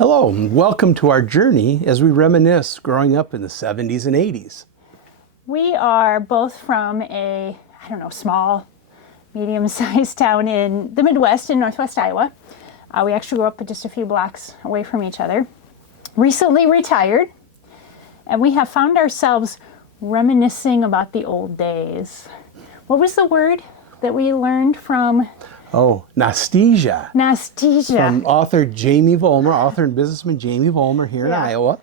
Hello, and welcome to our journey as we reminisce growing up in the 70s and 80s. We are both from a, small, medium-sized town in the Midwest in Northwest Iowa. We actually grew up just a few blocks away from each other. Recently retired, and we have found ourselves reminiscing about the old days. What was the word that we learned from? Oh, nostalgia. Nostalgia. From author Jamie Vollmer, author and businessman Jamie Vollmer here in Iowa.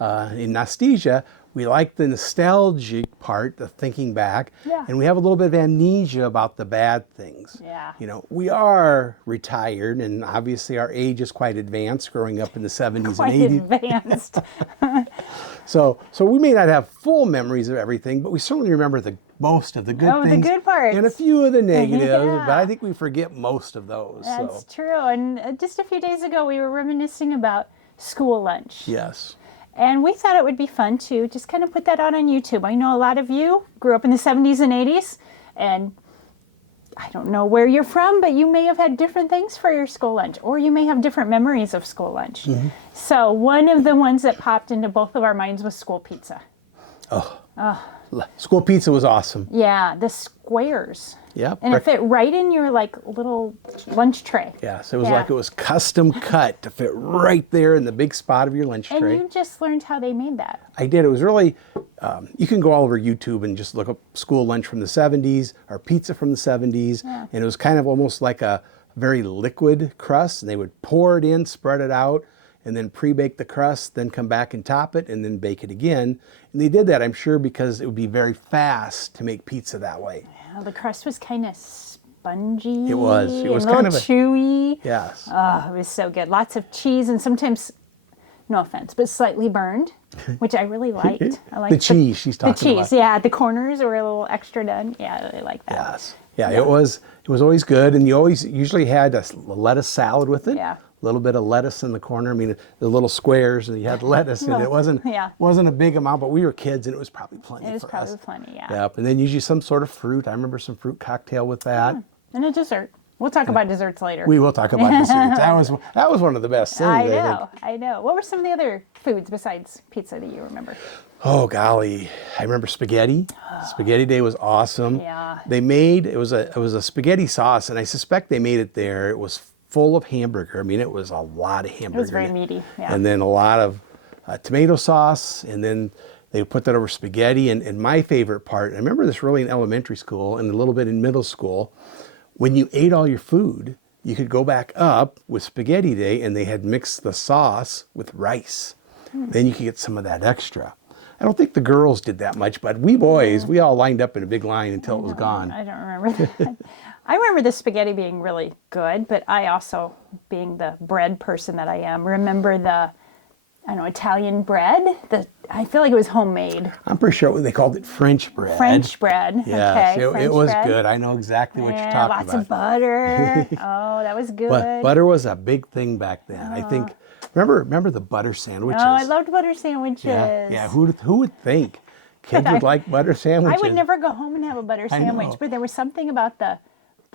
In nostalgia, we like the nostalgic part, the thinking back, and we have a little bit of amnesia about the bad things. Yeah. You know, we are retired, and obviously our age is quite advanced growing up in the 70s Quite and 80s. advanced. So we may not have full memories of everything, but we certainly remember most of the good things. The good parts. And a few of the negatives, Yeah. but I think we forget most of those. That's true. And just a few days ago, we were reminiscing about school lunch. Yes. And we thought it would be fun to just kind of put that out on YouTube. I know a lot of you grew up in the 70s and 80s, and I don't know where you're from, but you may have had different things for your school lunch, or you may have different memories of school lunch. Mm-hmm. So one of the ones that popped into both of our minds was school pizza. School pizza was awesome. Yeah, the squares. Yep. And it fit right in your little lunch tray. Yes, it was like it was custom cut to fit right there in the big spot of your lunch tray. And you just learned how they made that. I did. It was really, you can go all over YouTube and just look up school lunch from the 70s or pizza from the 70s. Yeah. And it was kind of almost like a very liquid crust. And they would pour it in, spread it out, and then pre-bake the crust, then come back and top it, and then bake it again. And they did that, I'm sure, because it would be very fast to make pizza that way. Yeah, the crust was kind of spongy. It was. It was kind of chewy. Yes. Oh, it was so good. Lots of cheese, and sometimes, no offense, but slightly burned, which I really liked. I liked the cheese she's talking about. The cheese, yeah. The corners were a little extra done. Yeah, I really liked that. Yes. Yeah, it was always good, and you usually had a lettuce salad with it. Yeah. A little bit of lettuce in the corner. I mean, the little squares, and you had lettuce, and it wasn't a big amount, but we were kids, and it was probably plenty. It was probably plenty, yeah. Yep, and then usually some sort of fruit. I remember some fruit cocktail with that. And a dessert. We'll talk about desserts later. We will talk about desserts. That was one of the best things. I know. What were some of the other foods besides pizza that you remember? Oh golly, I remember spaghetti. Spaghetti day was awesome. Yeah. It was a spaghetti sauce, and I suspect they made it there. It was full of hamburger. I mean, it was a lot of hamburger. It was very meaty, yeah. And then a lot of tomato sauce, and then they put that over spaghetti. And my favorite part, I remember this really in elementary school and a little bit in middle school, when you ate all your food, you could go back up with spaghetti day, and they had mixed the sauce with rice. Then you could get some of that extra. I don't think the girls did that much, but we boys, we all lined up in a big line until it was gone. I don't remember that. I remember the spaghetti being really good, but I also, being the bread person that I am, remember the, Italian bread. I feel like it was homemade. I'm pretty sure they called it French bread. French bread. Yes, okay, it was good. I know exactly what you're talking about. Lots of butter. Oh, that was good. But butter was a big thing back then. I think, remember the butter sandwiches? Oh, I loved butter sandwiches. Yeah. Who would think kids would like butter sandwiches? I would never go home and have a butter sandwich, but there was something about the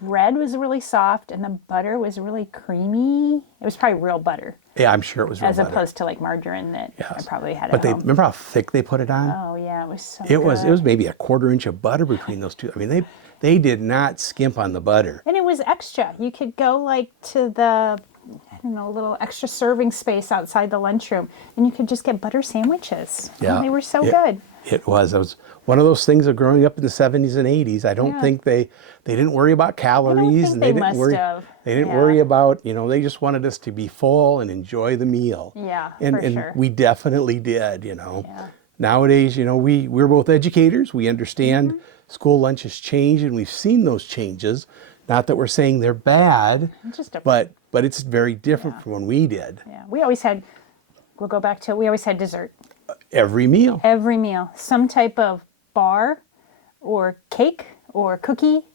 bread was really soft and the butter was really creamy. It was probably real butter. Yeah, I'm sure it was real butter. As opposed to margarine that I probably had at home. But remember how thick they put it on? Oh yeah, it was so good. It was maybe a 1/4 inch of butter between those two. I mean, they did not skimp on the butter. And it was extra. You could go to the little extra serving space outside the lunchroom, and you could just get butter sandwiches. Yeah, and they were so good. It was one of those things of growing up in the 70s and 80s. I don't think they didn't worry about calories, and they didn't worry about, they just wanted us to be full and enjoy the meal. Yeah, and we definitely did, Yeah. Nowadays, we're both educators. We understand school lunch has changed, and we've seen those changes. Not that we're saying they're bad, but it's very different from when we did. Yeah, we always had dessert. Every meal. Every meal. Some type of bar or cake or cookie.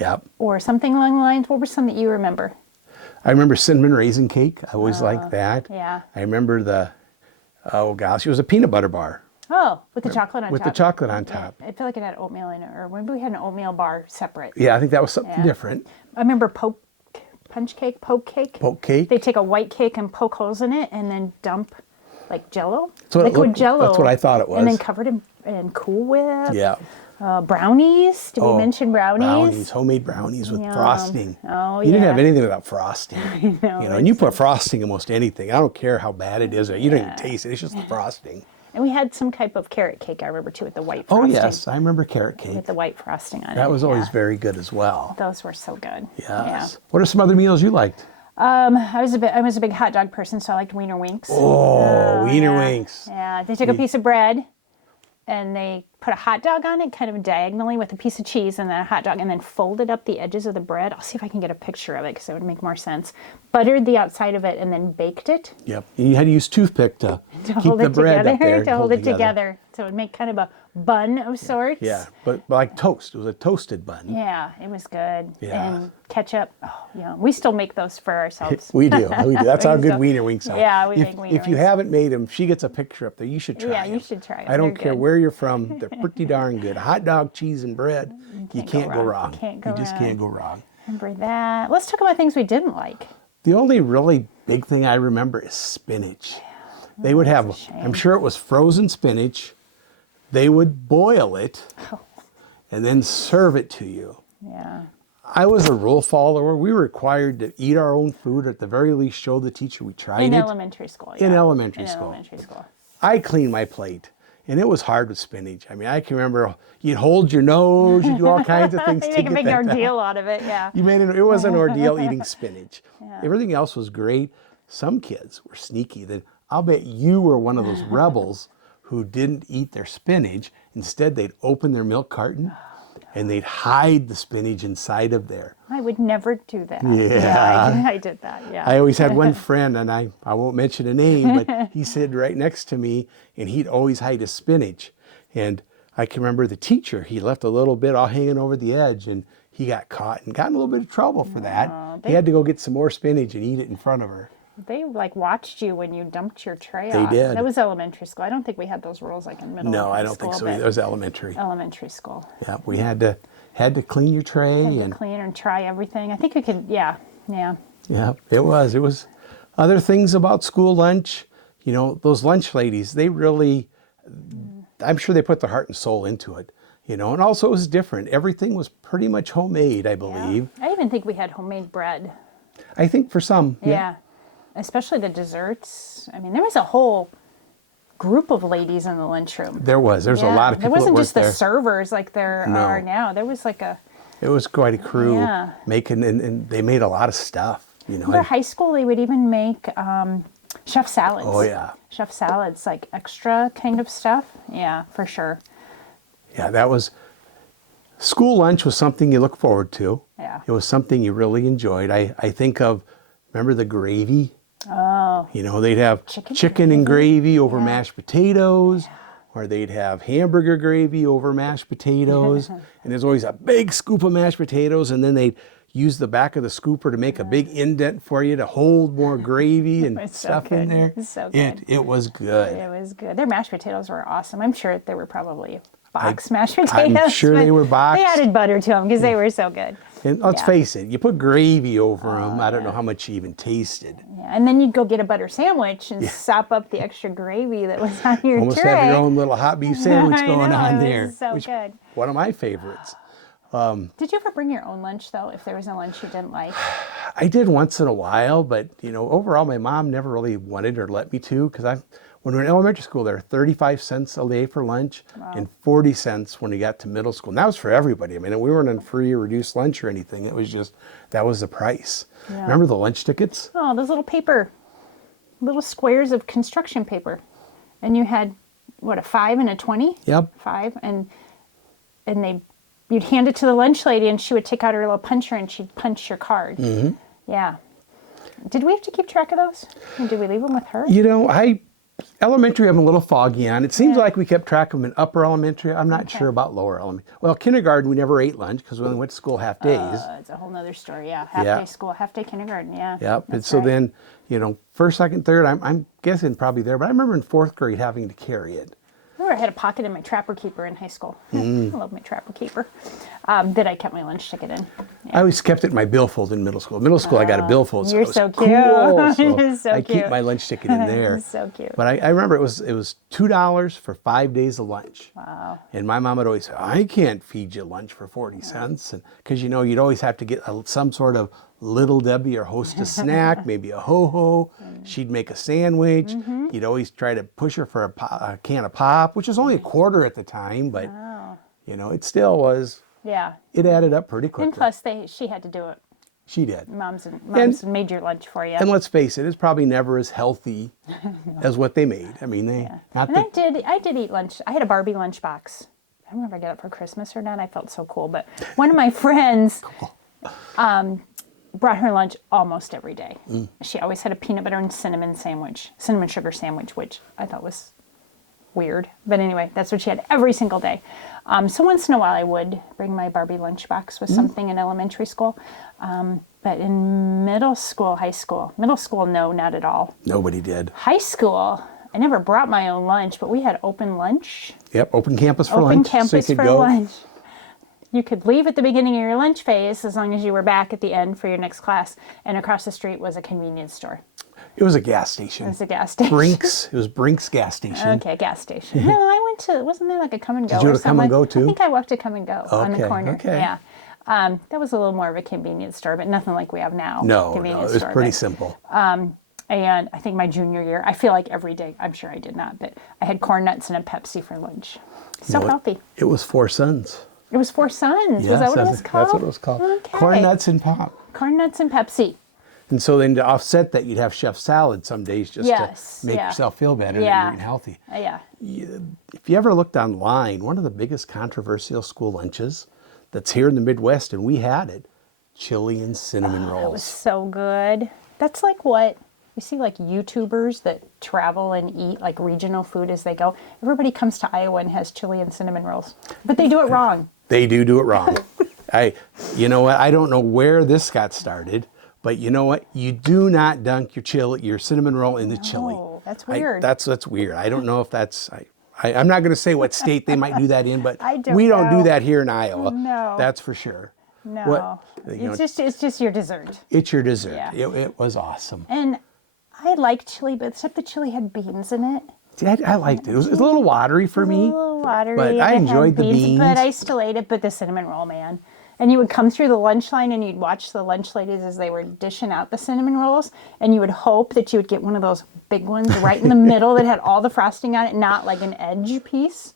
Yep. Or something along the lines. What were some that you remember? I remember cinnamon raisin cake. I always liked that. Yeah. I remember it was a peanut butter bar. Oh, with the chocolate on top. With the chocolate on top. I feel like it had oatmeal in it, or maybe we had an oatmeal bar separate. Yeah, I think that was something different. I remember poke punch cake, poke cake. Poke cake. They take a white cake and poke holes in it and then dump like Jello, That's what it liquid looked- Jello. that's what I thought it And then was. covered in Cool Whip. Yeah. Brownies. Did we mention brownies? Brownies, homemade brownies with frosting. Oh, You didn't yeah. have anything without frosting. And you put frosting in almost anything. I don't care how bad it is. You don't even taste it. It's just the frosting. And we had some type of carrot cake, I remember, too, with the white Oh, frosting. yes. I remember carrot cake. With the white frosting on it. That was always Yeah. very good as well. Those were so good. Yes. Yeah. What are some other meals you liked? I was a big hot dog person, so I liked Wiener Winks. Oh, Wiener yeah. Winks. Yeah, they took a piece of bread and they put a hot dog on it kind of diagonally with a piece of cheese and then a hot dog and then folded up the edges of the bread. I'll see if I can get a picture of it because it would make more sense. Buttered the outside of it and then baked it Yep. And you had to use toothpick to keep hold the it bread together, up there. to hold it together. So it would make kind of a bun of sorts. Yeah, but like toast. It was a toasted bun. Yeah, it was good. Yeah. And ketchup. Oh, yeah. We still make those for ourselves. We do. We do. That's how We good still- Wiener Winks are. Yeah, we if, make Wiener If you Winks. haven't made them, she gets a picture up there. You should try Yeah, them. you should try 'em. I don't They're care good. where you're from. They're pretty darn good. Hot dog, cheese, and bread. You can't go wrong. You just can't go wrong. Remember that. Let's talk about things we didn't like. The only really big thing I remember is spinach. They would have, I'm sure it was frozen spinach. They would boil it and then serve it to you. Yeah. I was a rule follower. We were required to eat our own food, or at the very least show the teacher we tried In it. elementary school. In yeah. elementary In school. elementary school. I cleaned my plate, and it was hard with spinach. I mean, I can remember you'd hold your nose, you'd do all kinds of things You to make get a big that done. ordeal out of it, yeah. It was an ordeal eating spinach. Everything else was great. Some kids were sneaky. That I'll bet you were one of those rebels who didn't eat their spinach. Instead, they'd open their milk carton and they'd hide the spinach inside of there. I would never do that. Yeah. I did that, yeah. I always had one friend, and I won't mention a name, but he sat right next to me, and he'd always hide his spinach. And I can remember the teacher, he left a little bit all hanging over the edge, and he got caught and got in a little bit of trouble for that. He had to go get some more spinach and eat it in front of her. They like watched you when you dumped your tray They off. did. That was elementary school. I don't think we had those rules like in middle No, and I high don't think school, so but either. It was elementary. Elementary school. Yeah, we had to clean your tray, Had to and clean and try everything. I think we could, yeah. yeah, it was. Other things about school lunch, you know, those lunch ladies, they really, I'm sure they put their heart and soul into it, you know, and also it was different. Everything was pretty much homemade, I believe. I even think we had homemade bread. I think for some, Yeah. Especially the desserts. I mean, there was a whole group of ladies in the lunchroom. There was a lot of people There wasn't that just worked the there. servers like there No. are now. There was like a, It was quite a crew Yeah. making, and they made a lot of stuff, you know. remember high school, they would even make chef salads. Oh, yeah. Chef salads, like extra kind of stuff. Yeah, for sure. Yeah, that was, school lunch was something you look forward to. Yeah. It was something you really enjoyed. I think of, remember the gravy? Oh, You know, they'd have Chicken chicken and gravy over Yeah. mashed potatoes, or they'd have hamburger gravy over mashed potatoes. And there's always a big scoop of mashed potatoes, and then they'd use the back of the scooper to make a big indent for you to hold more gravy and It's so stuff in good. there. It's so good. It was good. it was good. Their mashed potatoes were awesome. I'm sure they were probably box mashed potatoes. I'm sure they but were boxed. They added butter to them because they were so good. And let's Yeah. face it, you put gravy over them, I don't know how much you even tasted. Yeah, and then you'd go get a butter sandwich and sop up the extra gravy that was on your Almost tray. have your own little hot beef sandwich I going know, on it was there. so which- good. One of my favorites. Did you ever bring your own lunch though? If there was a lunch you didn't like, I did once in a while, but you know, overall, my mom never really wanted or let me to, because when we were in elementary school, there were 35 cents a day for lunch and 40 cents when we got to middle school. And that was for everybody. I mean, we weren't on free or reduced lunch or anything. It was just, that was the price. Yeah. Remember the lunch tickets? oh, those little squares of construction paper, and you had what, a 5 and a 20? Yep. 5, and you'd hand it to the lunch lady, and she would take out her little puncher and she'd punch your card. Mm-hmm. Yeah. Did we have to keep track of those? Or did we leave them with her? You know, elementary I'm a little foggy on. It seems like we kept track of them in upper elementary. I'm not sure about lower elementary. Well, kindergarten, we never ate lunch because we only went to school half days. It's a whole nother story. Yeah, half day school, half day kindergarten. Yeah. Yep. And that's so right. then, you know, first, second, third, I'm guessing probably there, but I remember in fourth grade having to carry it. remember I had a pocket in my Trapper Keeper in high school. I love my Trapper Keeper that I kept my lunch ticket in. I always kept it in my billfold in middle school. Middle school, I got a billfold. You're So, it was so cute. cool. So You're so I keep cute. my lunch ticket in there. So cute. But I remember it was $2 for 5 days of lunch. Wow. And my mom would always say, I can't feed you lunch for 40 cents. And because, you'd always have to get some sort of Little Debbie or Hostess snack, maybe a ho-ho. She'd make a sandwich. You'd always try to push her for a can of pop, which was only a quarter at the time, but it still was. Yeah. It added up pretty quickly. And plus, she had to do it. She did. Moms made your lunch for you. And let's face it, it's probably never as healthy as what they made. I mean, I did eat lunch. I had a Barbie lunchbox. I don't remember if I got it for Christmas or not. I felt so cool. But one of my friends brought her lunch almost every day. She always had a peanut butter and cinnamon sugar sandwich, which I thought was weird. But anyway, that's what she had every single day. So once in a while I would bring my Barbie lunchbox with something in elementary school. But in middle school, no, not at all. Nobody did. High school, I never brought my own lunch, but we had open lunch. Yep, open campus for lunch. Open campus so you could for go. lunch. You could leave at the beginning of your lunch phase as long as you were back at the end for your next class. And across the street was a convenience store. It was a gas station. It was a gas station. Brinks. It was Brinks gas station. Okay, gas station. No, I went to, wasn't there like a Come and Go? Did you or go to Come and something? Go too? I think I walked to Come and Go on the Okay, corner. okay. Yeah. That was a little more of a convenience store, but nothing like we have now. No, it Convenience was store, pretty but- simple. And I think my junior year, I feel like every day, I'm sure I did not, but I had corn nuts and a Pepsi for lunch. So healthy. It was Four Sons. It was Four Sons. Yes, was that what it was called? That's what it was called. Okay. Corn nuts and pop. Corn nuts and Pepsi. And so then to offset that, you'd have chef salad some days just Yes, to make yeah. yourself feel better that Yeah. you're eating healthy. Yeah. If you ever looked online, one of the biggest controversial school lunches that's here in the Midwest, and we had it, chili and cinnamon It was rolls. so good. That's like what you see, like YouTubers that travel and eat like regional food as they go. Everybody comes to Iowa and has chili and cinnamon rolls, but they do it wrong. They do it wrong. You know what? I don't know where this got started, but you know what? You do not dunk your cinnamon roll in the chili. Oh, that's weird. That's weird. I don't know if that's. I'm not going to say what state they might do that in, but I don't we don't know. do that here in Iowa. No. That's for sure. No, it's just your dessert. It's your dessert. Yeah. It was awesome. And I like chili, but except the chili had beans in it. See, I liked it. It was a little watery for me. A little watery. But and I it had enjoyed the beans. But I still ate it. But the cinnamon roll, man. And you would come through the lunch line and you'd watch the lunch ladies as they were dishing out the cinnamon rolls. And you would hope that you would get one of those big ones right in the middle that had all the frosting on it, not like an edge piece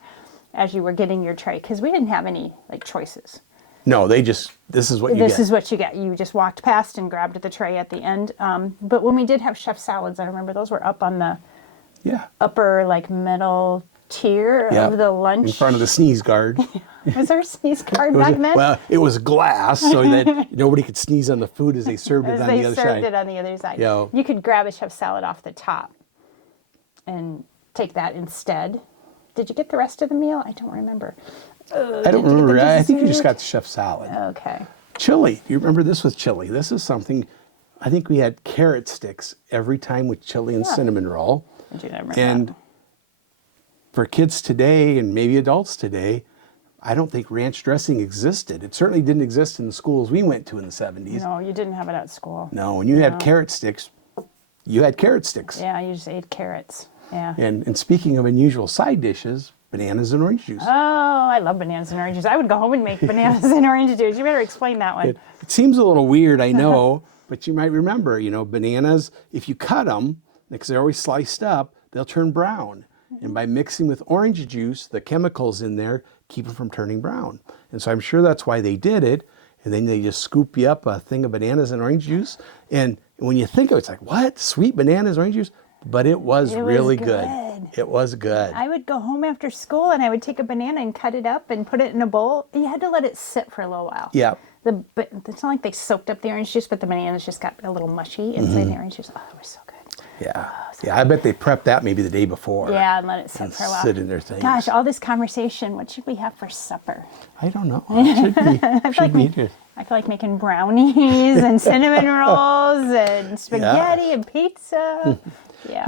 as you were getting your tray. Because we didn't have any like choices. No, this is what you get. This is what you get. You just walked past and grabbed the tray at the end. But when we did have chef salads, I remember those were up on the upper like middle tier of the lunch. In front of the sneeze guard. Was there a sneeze guard back then? Well, it was glass so that nobody could sneeze on the food as they served it As on they the other served side. it on the other side. Yeah. You could grab a chef salad off the top and take that instead. Did you get the rest of the meal? I don't remember. I don't remember. I think you just got the chef salad. Okay. Chili. You remember this with chili. This is something, I think we had carrot sticks every time with chili and cinnamon roll. I do not remember And that. for kids today and maybe adults today, I don't think ranch dressing existed. It certainly didn't exist in the schools we went to in the 70s. No, you didn't have it at school. No, when you had carrot sticks, you had carrot sticks. Yeah, you just ate carrots. Yeah. And speaking of unusual side dishes, bananas and orange juice. Oh, I love bananas and oranges. I would go home and make bananas and orange juice. You better explain that one. It seems a little weird, I know, but you might remember, bananas, if you cut them, because they're always sliced up, they'll turn brown. And by mixing with orange juice, the chemicals in there keep them from turning brown. And so I'm sure that's why they did it. And then they just scoop you up a thing of bananas and orange juice. And when you think of it, it's like, what? Sweet bananas, orange juice? But it was really good. It was good. I would go home after school and I would take a banana and cut it up and put it in a bowl. You had to let it sit for a little while. Yeah. But it's not like they soaked up the orange juice, but the bananas just got a little mushy inside the orange juice. Oh, it was so good. Yeah. Yeah, I bet they prepped that maybe the day before. Yeah, and let it sit And for a while. sit in their things. Gosh, all this conversation. What should we have for supper? I don't know. It should be good. I feel like making brownies and cinnamon rolls and spaghetti and pizza. Yeah.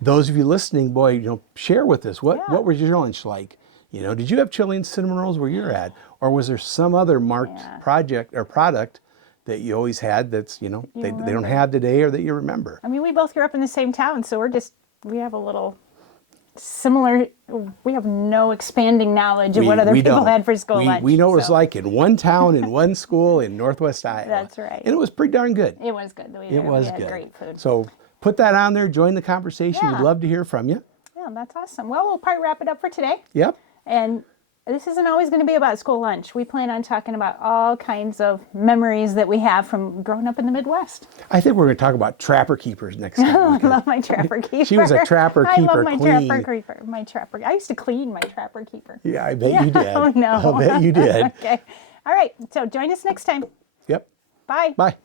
Those of you listening, boy, share with us what Yeah. was your lunch like? Did you have chili and cinnamon rolls where you're at, or was there some other marked Yeah. project or product that you always had that's they don't remember. have today or that you remember? I mean, we both grew up in the same town, so we have a little similar, we have no expanding knowledge of what other people don't. had for school lunch. We know what it's so like in one town, in one school in Northwest Iowa. That's right. And it was pretty darn good. It was good. It was we had good. great food. So put that on there, join the conversation. Yeah. We'd love to hear from you. Yeah, that's awesome. Well, we'll probably wrap it up for today. Yep. And this isn't always going to be about school lunch. We plan on talking about all kinds of memories that we have from growing up in the Midwest. I think we're going to talk about trapper keepers next time. I love my trapper keeper. She was a trapper I keeper love my queen. trapper keeper. My trapper. I used to clean my trapper keeper. Yeah, I bet you did. Oh no. I bet you did. Okay. All right. So join us next time. Yep. Bye. Bye.